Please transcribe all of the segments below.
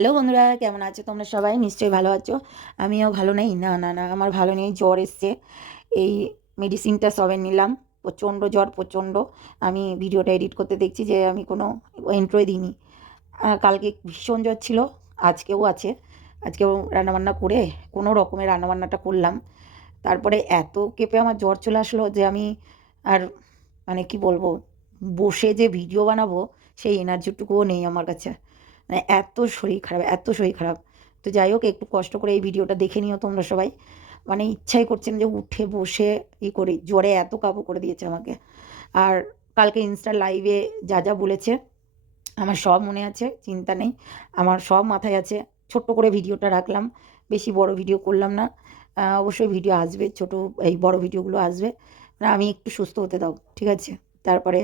Hello বন্ধুরা, কেমন আছো? তোমরা সবাই? নিশ্চয়ই ভালো আছো। আমিও ভালো নেই? না না না, আমার ভালো নেই। জ্বর এসছে। এই মেডিসিনটা সবে নিলাম। প্রচণ্ড জ্বর, প্রচণ্ড। আমি ভিডিওটা এডিট করতে দেখছি যে আমি কোনো এন্ট্রোই দিইনি। কালকে ভীষণ জ্বর ছিল। আজকেও আছে। আজকেও রান্নাবান্না করে কোনো রকমের রান্নাবান্নাটা করলাম। তারপরে এত কেঁপে আমার জ্বর চলে আসলো যে আমি আর মানে কি বলব, বসে যে ভিডিও বানাবো, সেই এনার্জিটুকুও নেই আমার কাছে। মানে এত শরীর খারাপ, এত শরীর খারাপ। তো যাই হোক, একটু কষ্ট করে এই ভিডিওটা দেখে নিও তোমরা সবাই। মানে ইচ্ছাই করছে না যে উঠে বসে ই করি, জ্বরে এত কাবু করে দিয়েছে আমাকে। আর কালকে ইনস্টা লাইভে যা যা বলেছে, আমার সব মনে আছে, চিন্তা নেই। আমার সব মাথায় আছে, ছোট্ট করে ভিডিওটা রাখলাম, বেশি বড় ভিডিও করলাম না। অবশ্যই ভিডিও আসবে, ছোট, এই বড় ভিডিওগুলো আসবে। না আমি একটু সুস্থ হতে দাও, ঠিক আছে? তারপরে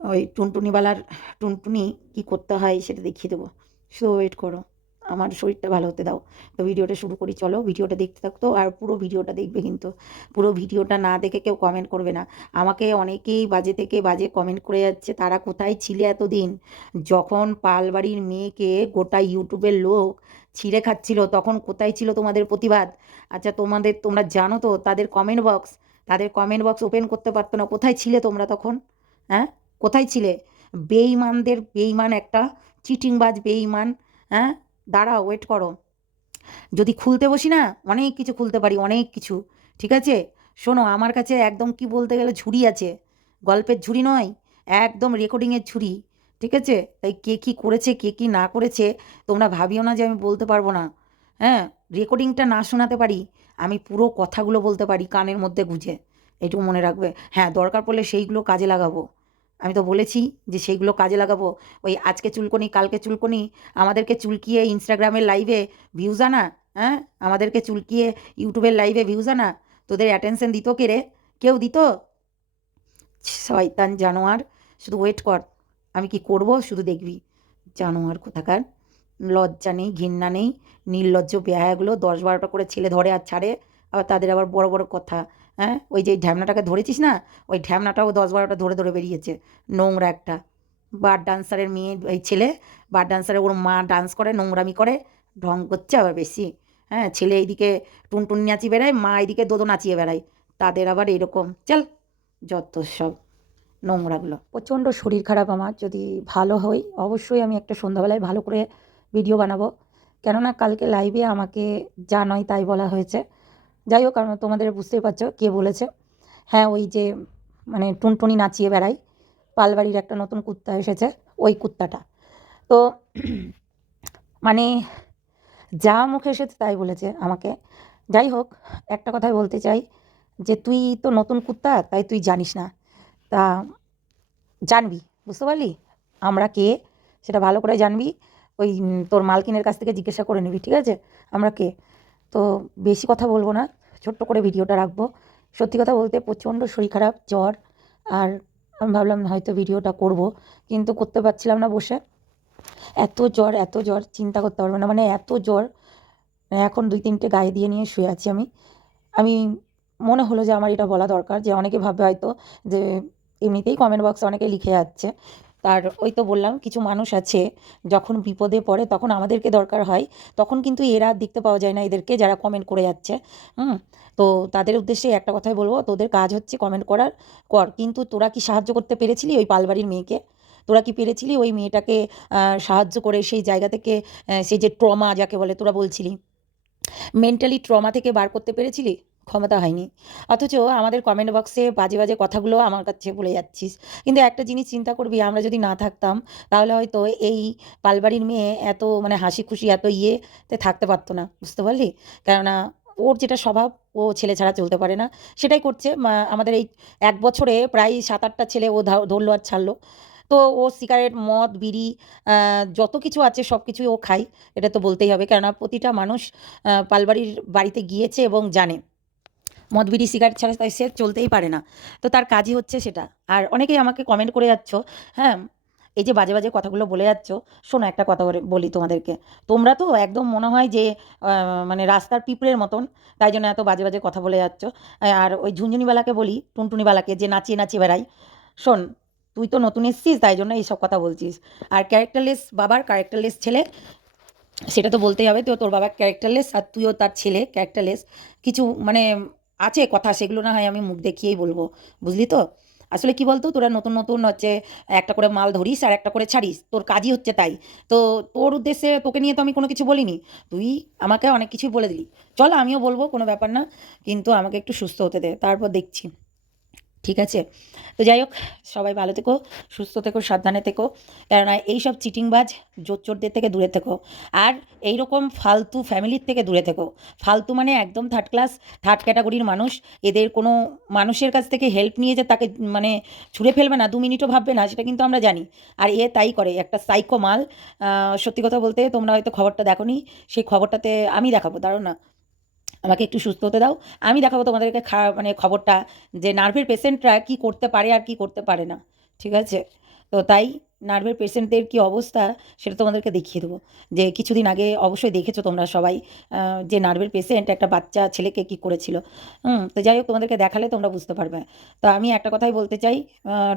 ওই টুনটুনিওয়ালার, টুনটুনি কী করতে হয় সেটা দেখিয়ে দেবো। শুধু ওয়েট করো। আমার শরীরটা ভালো হতে দাও। তো ভিডিওটা শুরু করি, চলো। ভিডিওটা দেখতে থাকতো আর পুরো ভিডিওটা দেখবে কিন্তু। পুরো ভিডিওটা না দেখে কেউ কমেন্ট করবে না। আমাকে অনেকেই বাজে থেকে বাজে কমেন্ট করে যাচ্ছে, তারা কোথায় ছিলে এতদিন? যখন পালবাড়ির মেয়েকে গোটা ইউটিউবের লোক ছিঁড়ে খাচ্ছিল, তখন কোথায় ছিল তোমাদের প্রতিবাদ? আচ্ছা তোমাদের, তোমরা জানো তো, তাদের কমেন্ট বক্স তাদের কমেন্ট বক্স ওপেন করতে পারতো না। কোথায় ছিলে তোমরা তখন? হ্যাঁ? কোথায় ছিলে? বেইমানদের বেইমান একটা, চিটিংবাজ বেইমান হ্যাঁ? দাঁড়াও ওয়েট করো। যদি খুলতে বসি না, অনেক কিছু খুলতে পারি, অনেক কিছু, ঠিক আছে? শোনো, আমার কাছে একদম কি বলতে গেলে ঝুড়ি আছে। গল্পের ঝুড়ি নয়, একদম রেকর্ডিংয়ের ঝুড়ি, ঠিক আছে? তাই কে কী করেছে, কে কী না করেছে, তোমরা ভাবিও না যে আমি বলতে পারব না। হ্যাঁ? রেকর্ডিংটা না শোনাতে পারি, আমি পুরো কথাগুলো বলতে পারি কানের মধ্যে গুঁজে, এটুকু মনে রাখবে। হ্যাঁ দরকার পড়লে সেইগুলো কাজে লাগাবো। আমি তো বলেছি যে সেইগুলো কাজে লাগাবো। ওই আজকে চুলকনি, কালকে চুলকনি, আমাদেরকে চুলকিয়ে ইনস্টাগ্রামের লাইভে ভিউজ আনা হ্যাঁ? আমাদেরকে চুলকিয়ে ইউটিউবের লাইভে ভিউজ আনা। তোদের অ্যাটেনশন দিত কে রে? কেউ দিত? শয়তান জানোয়ার, শুধু ওয়েট কর। আমি কি করব? শুধু দেখবি। জানোয়ার কোথাকার? লজ্জা নেই, ঘৃণা নেই, নির্লজ্জ বেহায়াগুলো দশ বারোটা করে ছেলে ধরে আর ছাড়ে। আবার তাদের আবার বড় বড় কথা। হ্যাঁ? ওই যে ঢ্যামনাটাকে ধরেছিস না? ওই ঢ্যামনাটাও দশ বারোটা ধরে ধরে বেরিয়েছে, নোংরা একটা। বার ডান্সারের মেয়ে ওই ছেলে, বার ডান্সারের ওর মা ডান্স করে, নোংরামি করে, ঢং করছে আবার বেশি। হ্যাঁ ছেলে এইদিকে টুনটুন নাচিয়ে বেড়ায়, মা এইদিকে দোদো নাচিয়ে বেড়ায়। তাদের আবার এরকম। চল, যত সব নোংরাগুলো। প্রচণ্ড শরীর খারাপ আমার। যদি ভালো হই, অবশ্যই আমি একটা সন্ধ্যাবেলায় ভালো করে ভিডিও বানাবো। কেননা কালকে লাইভে আমাকে যা নয় তাই বলা হয়েছে। যাই হোক কারণ তোমাদের বুঝতেই পারছ কে বলেছে। হ্যাঁ ওই যে মানে টুনটুনি নাচিয়ে বেড়ায়। পালবাড়ির একটা নতুন কুত্তা এসেছে, ওই কুত্তাটা। তো মানে যা মুখে এসেছে তাই বলেছে আমাকে। যাই হোক একটা কথাই বলতে চাই যে, তুই তো নতুন কুত্তা, তাই তুই জানিস না। তা জানবি, বুঝতে পারলি? আমরা কে? সেটা ভালো করে জানবি। ওই তোর মালকিনের কাছ থেকে জিজ্ঞাসা করে নিবি, ঠিক আছে? আমরা কে? তো বেশি কথা বলব না। ছোট্ট করে ভিডিওটা রাখব। সত্যি কথা বলতে প্রচণ্ড শরীর খারাপ, জ্বর, আর আমি ভাবলাম হয়তো ভিডিওটা করব, কিন্তু করতে পারছিলাম না বসে। এত জ্বর এত জ্বর, চিন্তা করতে পারব না। মানে এত জ্বর, এখন দুই তিনটে গায়ে দিয়ে নিয়ে শুয়ে আছি আমি। আমি মনে হলো যে আমার এটা বলা দরকার, যে অনেকে ভাবে হয়তো যে এমনিতেই কমেন্ট বক্সে অনেকে লিখে যাচ্ছে। তার ওই তো বললাম, কিছু মানুষ আছে, যখন বিপদে পড়ে তখন আমাদেরকে দরকার হয়, তখন কিন্তু এরা দেখতে পাওয়া যায় না এদেরকে যারা কমেন্ট করে যাচ্ছে, হুম? তো তাদের উদ্দেশ্যে একটা কথাই বলব, তোদের কাজ হচ্ছে কমেন্ট করার, কর। কিন্তু তোরা কি সাহায্য করতে পেরেছিলি ওই পালবাড়ির মেয়েকে? তোরা কি পেরেছিলি ওই মেয়েটাকে সাহায্য করে সেই জায়গা থেকে সেই যে ট্রমা যাকে বলে তোরা বলছিলি? মেন্টালি ট্রমা থেকে বার করতে পেরেছিলি? ক্ষমতা হয়নি। অথচ আমাদের কমেন্ট বক্সে বাজে বাজে কথাগুলো আমার কাছে বলে যাচ্ছিস। কিন্তু একটা জিনিস চিন্তা করবি, আমরা যদি না থাকতাম, তাহলে হয়তো এই পালবাড়ির মেয়ে এত মানে হাসি খুশি এত ইয়েতে থাকতে পারতো না। বুঝতে পারলি? কেননা ওর যেটা স্বভাব, ও ছেলে ছাড়া চলতে পারে না। সেটাই করছে আমাদের এই এক বছরে প্রায় সাত আটটা ছেলে ও ধরলো আর ছাড়লো। তো ও সিগারেট, মদ, বিড়ি যত কিছু আছে সব কিছুই ও খায়। এটা তো বলতেই হবে। কেননা প্রতিটা মানুষ পালবাড়ির বাড়িতে গিয়েছে এবং জানে। মদ, বিড়ি, সিগারেট ছাড়া তাই সে চলতেই পারে না। তো তার কাজই হচ্ছে সেটা। আর অনেকেই আমাকে কমেন্ট করে যাচ্ছ হ্যাঁ এই যে বাজে বাজে কথাগুলো বলে যাচ্ছ, শোনো একটা কথা বলে- তোমাদেরকে। তোমরা তো একদম মনে হয় যে মানে রাস্তার পিঁপড়ের মতন, তাই জন্য এত বাজে বাজে কথা বলে যাচ্ছ। আর ওই ঝুনঝুনিবালাকে বলি টুনটুনিবালাকে যে নাচিয়ে নাচিয়ে বেড়াই শোন, তুই তো নতুন এসছিস, তাই জন্য এইসব কথা বলছিস। আর ক্যারেক্টারলেস বাবার ক্যারেক্টারলেস ছেলে, সেটা তো বলতেই হবে, তো তোর বাবা ক্যারেক্টারলেস আর তুইও তার ছেলে ক্যারেক্টারলেস কিছু মানে আছে কথা, সেগুলো না হয় আমি মুখ দেখিয়েই বলব। বুঝলি তো? আসলে কি বলতো, তোরা নতুন নতুন হচ্ছে একটা করে মাল ধরিস আর একটা করে ছাড়িস, তোর কাজই হচ্ছে তাই। তো তোর উদ্দেশ্যে তোকে নিয়ে তো আমি কোনো কিছু বলিনি, তুই আমাকে অনেক কিছুই বলে দিলি। চল আমিও বলব কোনো ব্যাপার না, কিন্তু আমাকে একটু সুস্থ হতে দে, তারপর দেখছি। ঠিক আছে? তো যাই হোক, সবাই ভালো থেকো, সুস্থ থেকো, সাবধানে থেকো। কেননা এইসব চিটিংবাজ জোচ্চোরদের থেকে দূরে থেকো। আর এই রকম ফালতু ফ্যামিলির থেকে দূরে থেকো। ফালতু মানে একদম থার্ড ক্লাস থার্ড ক্যাটাগরির মানুষ। এদের কোনো মানুষের কাছ থেকে হেল্প নিয়ে যে তাকে মানে ছুঁড়ে ফেলবে না, দু মিনিটও ভাববে না, সেটা কিন্তু আমরা জানি। আর এ তাই করে, একটা সাইকো মাল। সত্যি কথা বলতে তোমরা হয়তো খবরটা দেখোনি। সেই খবরটাতে আমি দেখাবো দাঁড়ো না? আমাকে একটু সুস্থ হতে দাও। আমি দেখাবো তোমাদেরকে মানে খবরটা যে নার্ভের পেশেন্টরা কি করতে পারে আর কি করতে পারে না, ঠিক আছে? তো তাই নার্ভের পেশেন্টদের কি অবস্থা সেটা তোমাদেরকে দেখিয়ে দেবো। যে কিছুদিন আগে অবশ্যই দেখেছ তোমরা সবাই যে নার্ভের পেশেন্ট একটা বাচ্চা ছেলেকে কি করেছিল। হুম, তো যাই হোক তোমাদেরকে দেখালে তোমরা বুঝতে পারবে। তো আমি একটা কথাই বলতে চাই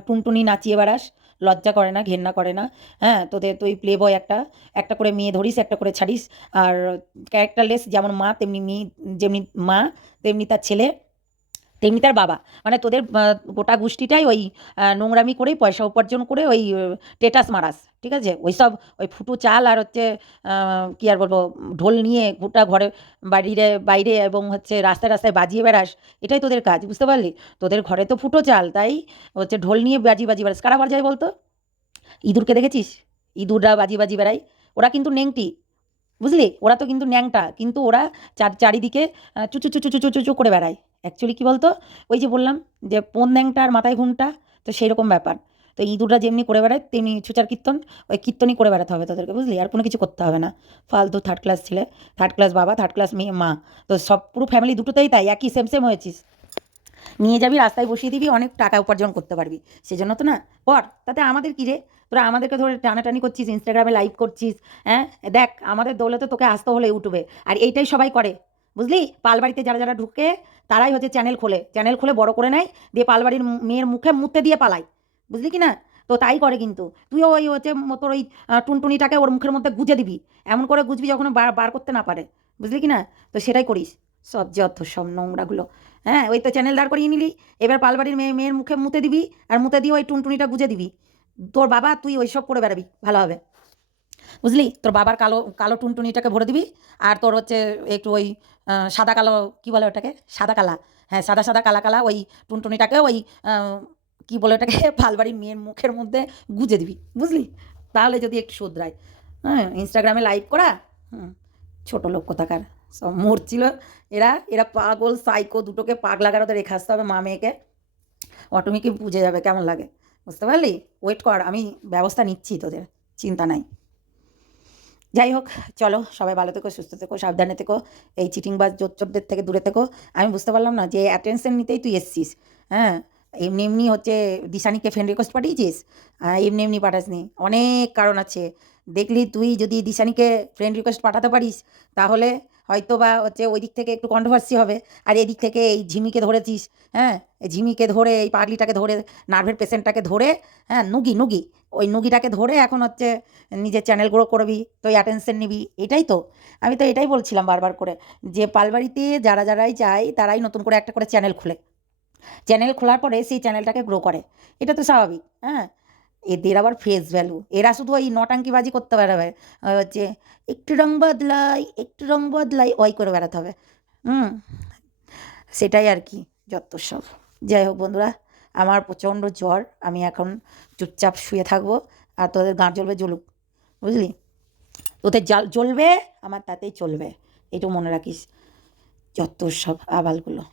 টুনটুনি নাচিয়ে বেড়াস। লজ্জা করে না, ঘেন্না করে না। হ্যাঁ তোদের তুই প্লে বয় একটা একটা করে মেয়ে ধরিস, একটা করে ছাড়িস। আর ক্যারেক্টারলেস যেমন মা, তেমনি মেয়ে, যেমনি মা, তেমনি তার ছেলে। তেমনি তার বাবা। মানে তোদের গোটা গোষ্ঠীটাই ওই নোংরামি করেই, পয়সা উপার্জন করে ওই টেটাস মারাস, ঠিক আছে? ওই সব ওই ফুটো চাল আর হচ্ছে কি আর বলব, ঢোল নিয়ে গোটা ঘরে, বাড়িরে, বাইরে এবং হচ্ছে রাস্তায় রাস্তায় বাজিয়ে বেড়াস, এটাই তোদের কাজ, বুঝতে পারলি? তোদের ঘরে তো ফুটো চাল, তাই হচ্ছে ঢোল নিয়ে বাজি বাজি বেড়াস। কারা বাজায় বলতো? ইঁদুরকে দেখেছিস? ইঁদুররা বাজি বাজি বেড়ায়। ওরা কিন্তু নেংটি বুঝলি? ওরা তো কিন্তু ন্যাংটা, কিন্তু ওরা চার, চারিদিকে চুচু চুচু চুচু চুচু করে বেড়ায়। অ্যাকচুয়ালি কী বলতো? ওই যে বললাম যে পোন দ্যাংটা আর মাথায় ঘুমটা, তো সেই রকম ব্যাপার। তো ইঁদুররা যেমনি করে বেড়ায়, তেমনি ছুচার কীর্তন, ওই কীর্তনই করে বেড়াতে হবে তাদেরকে, বুঝলি? আর কোনো কিছু করতে হবে না। ফালতু থার্ড ক্লাস ছেলে থার্ড ক্লাস বাবা থার্ড ক্লাস মেয়ে, মা। তো সব পুরো ফ্যামিলি দুটোতেই তাই, একই সেম সেম হয়েছিস। নিয়ে যাবি, রাস্তায় বসিয়ে দিবি, অনেক টাকা উপার্জন করতে পারবি। সেজন্য তো না কর তাতে আমাদের কী রে? তোরা আমাদেরকে ধরে টানাটানি করছিস ইনস্টাগ্রামে লাইভ করছিস হ্যাঁ? দেখ, আমাদের দৌলতে তোকে আসতে হলে ইউটিউবে আর এইটাই সবাই করে। বুঝলি? পালবাড়িতে যারা যারা ঢুকে, তারাই হচ্ছে চ্যানেল খোলে। চ্যানেল খুলে বড় করে নেয়, দিয়ে পালবাড়ির মেয়ের মুখে মুতে দিয়ে পালায়। বুঝলি কি না? তো তাই করে কিন্তু। তুইও ওই হচ্ছে তোর ওই টুনটুনিটাকে ওর মুখের মধ্যে গুজে দিবি। এমন করে গুজবি যখন বার বার করতে না পারে। বুঝলি কি না? তো সেটাই করিস। সব যত সব নোংরাগুলো। হ্যাঁ ওই তো চ্যানেল দাঁড় করিয়ে নিলি। এবার পালবাড়ির মেয়ে, মেয়ের মুখে মুতে দিবি, আর মুতে দিয়ে ওই টুনটুনিটা গুজে দিবি। তোর বাবা, তুই ওই সব করে বেড়াবি। ভালো হবে। বুঝলি? তোর বাবার কালো কালো টুনটুনিটাকে ভরে দিবি আর তোর হচ্ছে একটু ওই সাদা কালো, কি বলে ওটাকে? সাদা কালা। হ্যাঁ সাদা সাদা কালা কালা ওই টুনটুনিটাকে ওই কি বলে ওটাকে? পালবাড়ির মেয়ের মুখের মধ্যে গুজে দিবি, বুঝলি? তাহলে যদি একটু শুধরায়। হ্যাঁ ইনস্টাগ্রামে লাইভ করা। হুম, ছোটো লোক কোথাকার? সব মরছিল। এরা এরা পাগল সাইকো দুটোকে পাগ লাগার ওদের রেখে আসতে হবে মা মেয়েকে। অটোমেটিক বুঝে যাবে কেমন লাগে। বুঝতে পারলি? ওয়েট কর, আমি ব্যবস্থা নিচ্ছি তোদের, চিন্তা নাই। যাই হোক, চলো সবাই ভালো থেকো, সুস্থ থেকো, সাবধানে থেকো, এই চিটিং বাজ চোরদের থেকে দূরে থেকো। আমি বুঝতে পারলাম না যে অ্যাটেনশন নিতেই তুই এসছিস হ্যাঁ? এমনি এমনি হচ্ছে দিশানিকে ফ্রেন্ড রিকোয়েস্ট পাঠিয়েছিস? এমনি এমনি পাঠাসনি। অনেক কারণ আছে। দেখলি তুই যদি দিশানিকে ফ্রেন্ড রিকোয়েস্ট পাঠাতে পারিস, তাহলে হয়তো বা হচ্ছে ওই দিক থেকে একটু কন্ট্রোভার্সি হবে। আর এদিক থেকে এই ঝিমিকে ধরেছিস হ্যাঁ? এই ঝিমিকে ধরে, এই পাগলিটাকে ধরে নার্ভের পেশেন্টটাকে ধরে হ্যাঁ? নুগি নুগি, ওই নুগিটাকে ধরে এখন হচ্ছে নিজের চ্যানেল গ্রো করবি তো অ্যাটেনশন নিবি, এটাই তো। আমি তো এটাই বলছিলাম বারবার করে, যে পালবাড়িতে যারা, যারাই যায়, তারাই নতুন করে একটা করে চ্যানেল খুলে। চ্যানেল খোলার পরে সেই চ্যানেলটাকে গ্রো করে। এটা তো স্বাভাবিক হ্যাঁ? এদের আবার ফেস ভ্যালু এরা শুধু ওই নটাঙ্কিবাজি করতে বেড়াবে হচ্ছে একটু রং বদলাই, একটু রং বদলাই, ওই করে বেড়াতে হবে। হুম, সেটাই আর কি যত সব। যাই হোক বন্ধুরা, আমার প্রচণ্ড জ্বর, আমি এখন চুপচাপ শুয়ে থাকব, আর তোদের গাঁ জ্বলবে জ্বলুক, বুঝলি? তোদের জাল জ্বলবে, আমার তাতেই চলবে এটু মনে রাখিস, যত সব আবালগুলো।